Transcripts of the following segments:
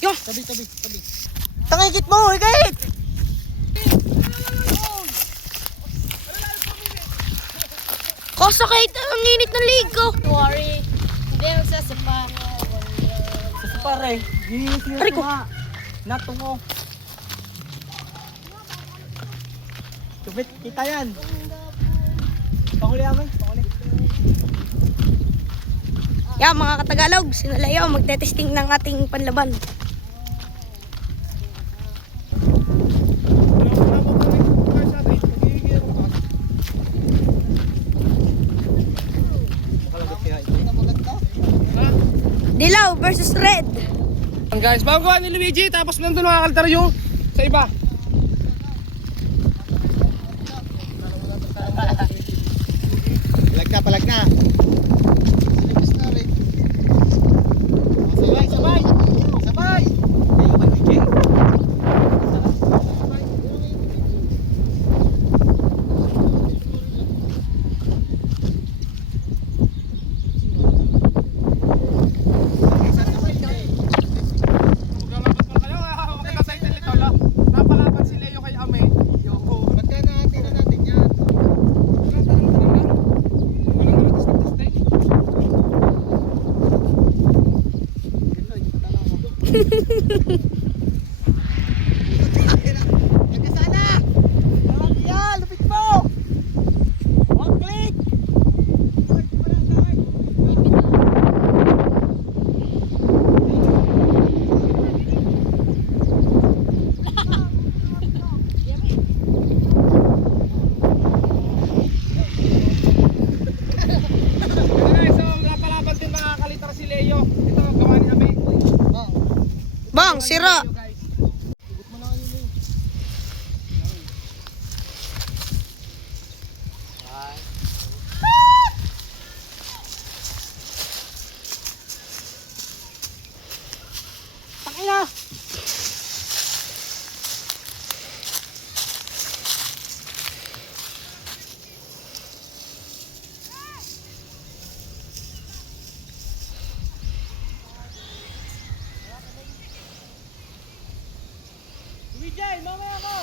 Yo! Tabi. Tangigit mo! Higit! Kasakit! Ang init ng ligo! Worry. Hindi ako sasapa. Pare, Aray ko. Natungo. Tubit, kita yan. Panguli amin, panguli. Yan mga katagalog, sinalayo magte-testing ng ating panlaban. Dilaw versus red. Guys, bago gawa ni Luigi, tapos nandun nakakaltar yung sa iba. Palag na. Sabay. Maglalaban pa kayo, makita sa intel ito lang. Napalaban si Leo kay Ame. Magkano natin na natin yan? Nagkasana! Yan, lupit mo! One click! Guys, so napalaban din makakalitar si Leo. Ito ang gawa ni Ame. Bang, sira! Pakina! Luigi, mamaya ako!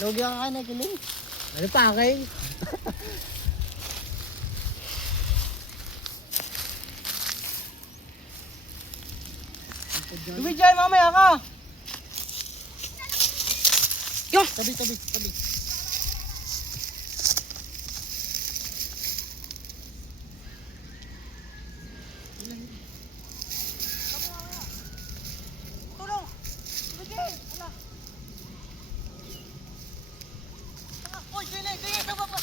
Logi ang kain na kiling. Ano pa kay? Luigi, mamaya ka! Yo! Tabi. Tulong! Luigi! Ala! Uy, sige! Baba!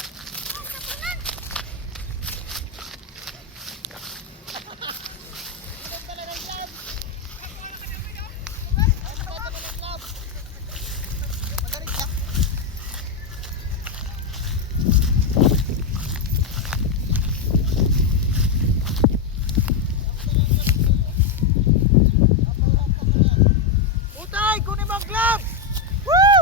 Utay! Kunin mo ang glove! Woo!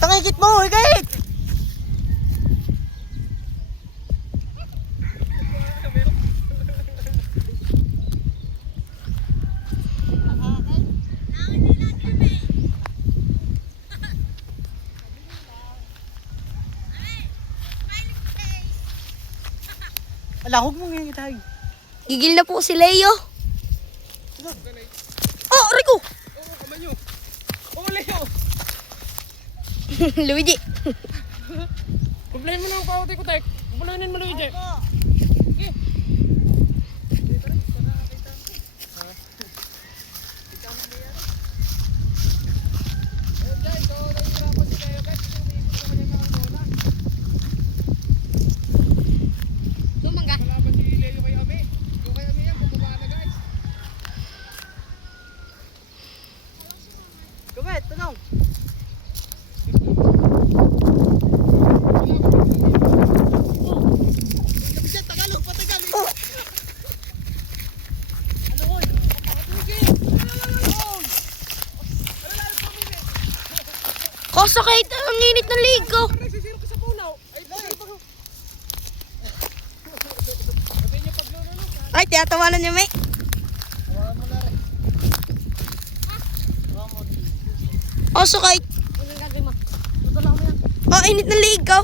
Tangigit mo! Higit! Ala, huwag mo ngayon tayo. Gigil na po si Leo. Oh, Rico! Oo, kamay nyo. Oo, Leo. Luigi. Problema na ang pawatay ko, Tek. Problemanin mo, Luigi. Lumangga. Malaban si Leo kay Ame. Yung kay Ame yan, bumaba na guys. Gawet, tanong. Oh, sakit. Ang init ng leg ko. Nagsisiro ka sa punaw. Ay, Ay, tiyatawanan niya, may. Hawakan mo na rin. Hawakan mo. Oh, sakit. Ano ang gagawin mo? Tutulak mo yan. Oh, init ng leg ko.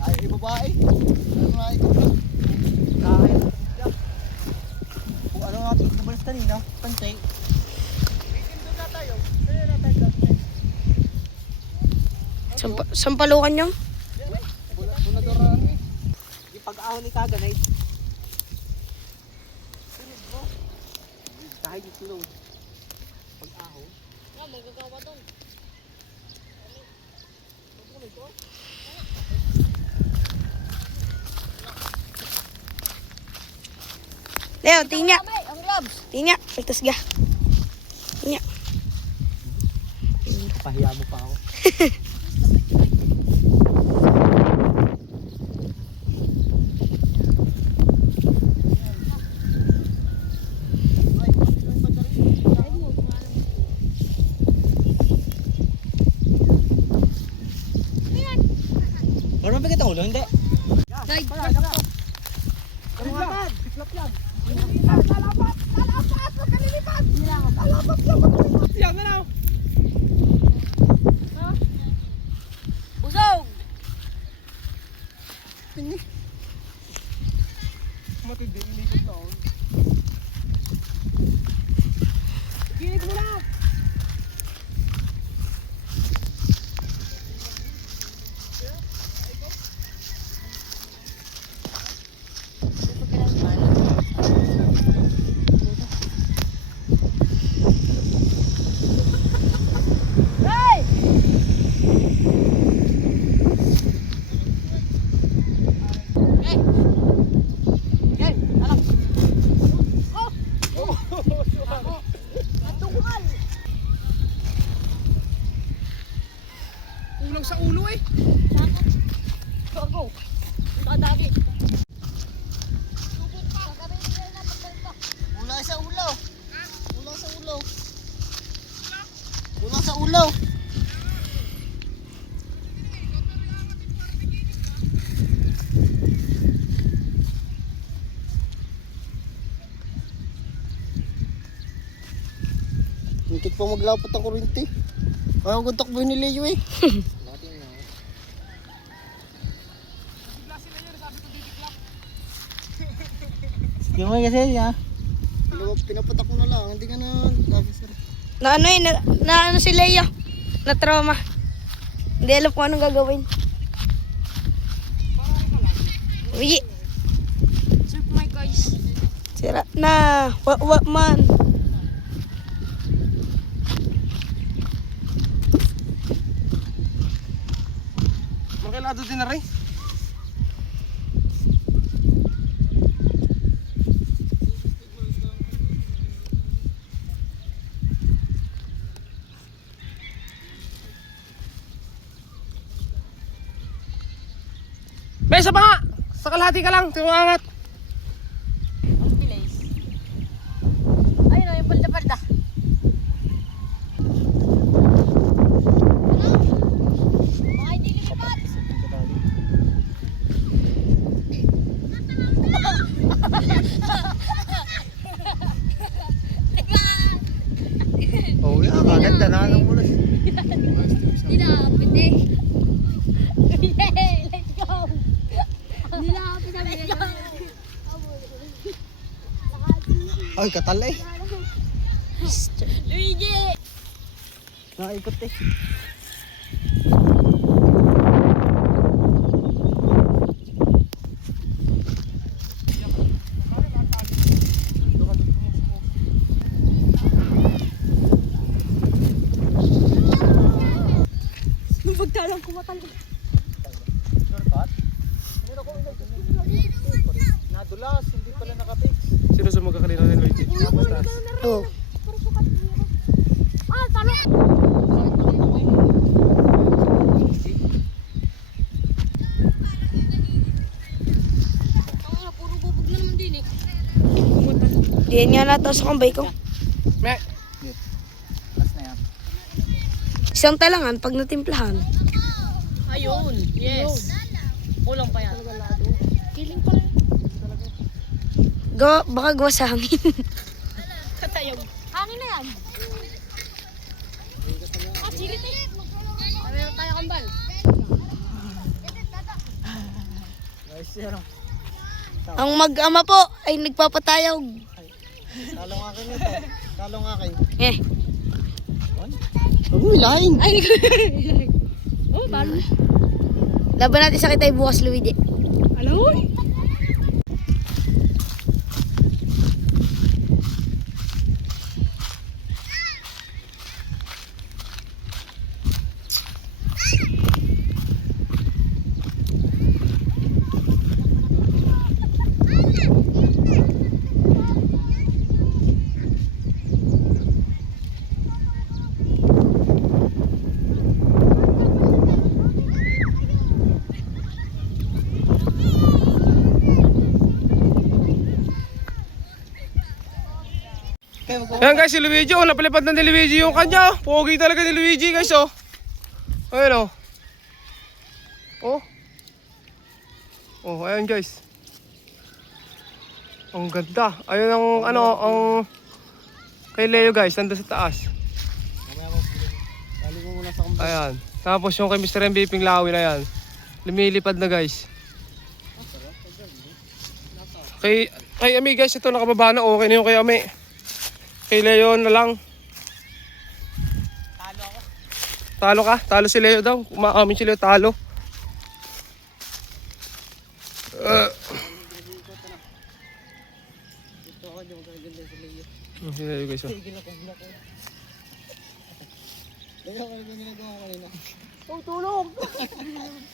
Ay, babae. Ano nga ikaw? Kaya. Kung ano nga ating kabalas kanina, pantay. Ikindo na tayo. Kaya na tayo. Sampalukan niyo. Bunadoraan eh. Yung pag-ahon ni Kaganay. Sinig mo. Kahit yung tulong. Pag-ahon. Ah, magagawa doon. Leo, tingnya. May, ang gloves. Tingnya. Pagtas ga. Tingnya. Pahiya mo pa ako. Parang mabigat ang ulo, hindi? Dahil, Kalungatan! Siklap yan! yan na lang. usog. Matindi, inikot na ako. Gilid mo na. Ulang sa ulo eh. Go. Kadali. Ulang sa ulo! Ulang sa ulo! Ulang sa ulo! Muntik pa maglapot ang kurinti. Ayaw ko takbo ni Leo eh. Yung may kasi niya. Pinapatak ko na lang, hindi ka na officer. Na ano eh, na ano si Leo. Na trauma. Hindi alam kung anong gagawin. Uy, Serve my guys. sira na. What man. Makilado din na rin. Besa pa nga! Sa kalahati ka lang, tiwangat. Ang bilis. Ayun o, yung palda-palda. Mga hindi lilipat. Oh, yeah, maganda na ang ulo. Nilapit eh. Yay! Let's go! Nilapit na. Let's go! Ay, katal eh. Luigi! Naikot eh. Nung pagtalang kumatalo. Nadulas, hindi pala nakapix. Sino sa magkakalina ni Luigi? Oh. Ah, talo! Diyan nga nato sa kumbay ko. Me. Last na yan. Isang talangan pag natimplahan. Ayun. Yes. Kulang pa yan. Kiling pa rin. Baka gawa sa hangin. Katayog. Hangin na yan. Ah, sige tayo. Meron tayo kambal. Guys, yan. Ang mag-ama po ay nagpapatayog. Talong akin ito. Talong akin. Eh. Uy, lain. Ay, oh, paano? Laban natin sa kitay bukas, Luigi. Alam mo? Ayan guys, si Luigi, oh, napalipad na ni Luigi yung kanya. Pogi talaga ni Luigi guys, oh. Ayan, oh. Oh. Oh, ayan guys. Ang ganda. Ayun ang, ano, ang kay Leo guys, nandun sa taas. Mamaya mo. Dali mo muna sa kumbay. Ayan. Tapos yung kay Mr. MVP ng Lawin, ayan. Lumilipad na guys. Kay Ami guys, ito nakababa na, okay na yung kay Ami. Kay Leo na lang. Talo ako. Talo ka? Talo si Leo daw. Umaamin si Leo, talo. Dito ako, di mo kaganda sa Leo. Si Leo guys, oh. Tigil ako, block ako. Leo, ano ba ginagawa ko kanina? Oh, tulong.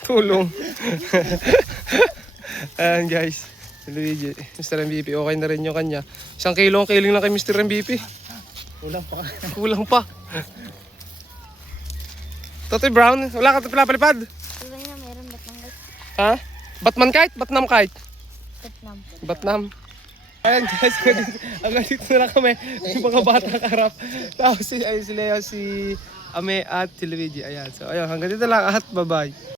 Tulong. Ayan guys. Si Luigi, Mr. MVP, okay na rin yung kanya. 1 kilo ang kiling na kay Mr. MVP. Kulang pa. Kulang pa. Totoy Brown, wala ka pinapalipad? Diba nga, meron batang guys. Ha? Batman kite? Batnam kite? Batnam. Batnam. Ayan guys, hanggang dito na lang kami. Yung mga bata karap. Tapos si Leo, si Ame at si Luigi. Ayan. So ayun, hanggang dito lang at bye-bye.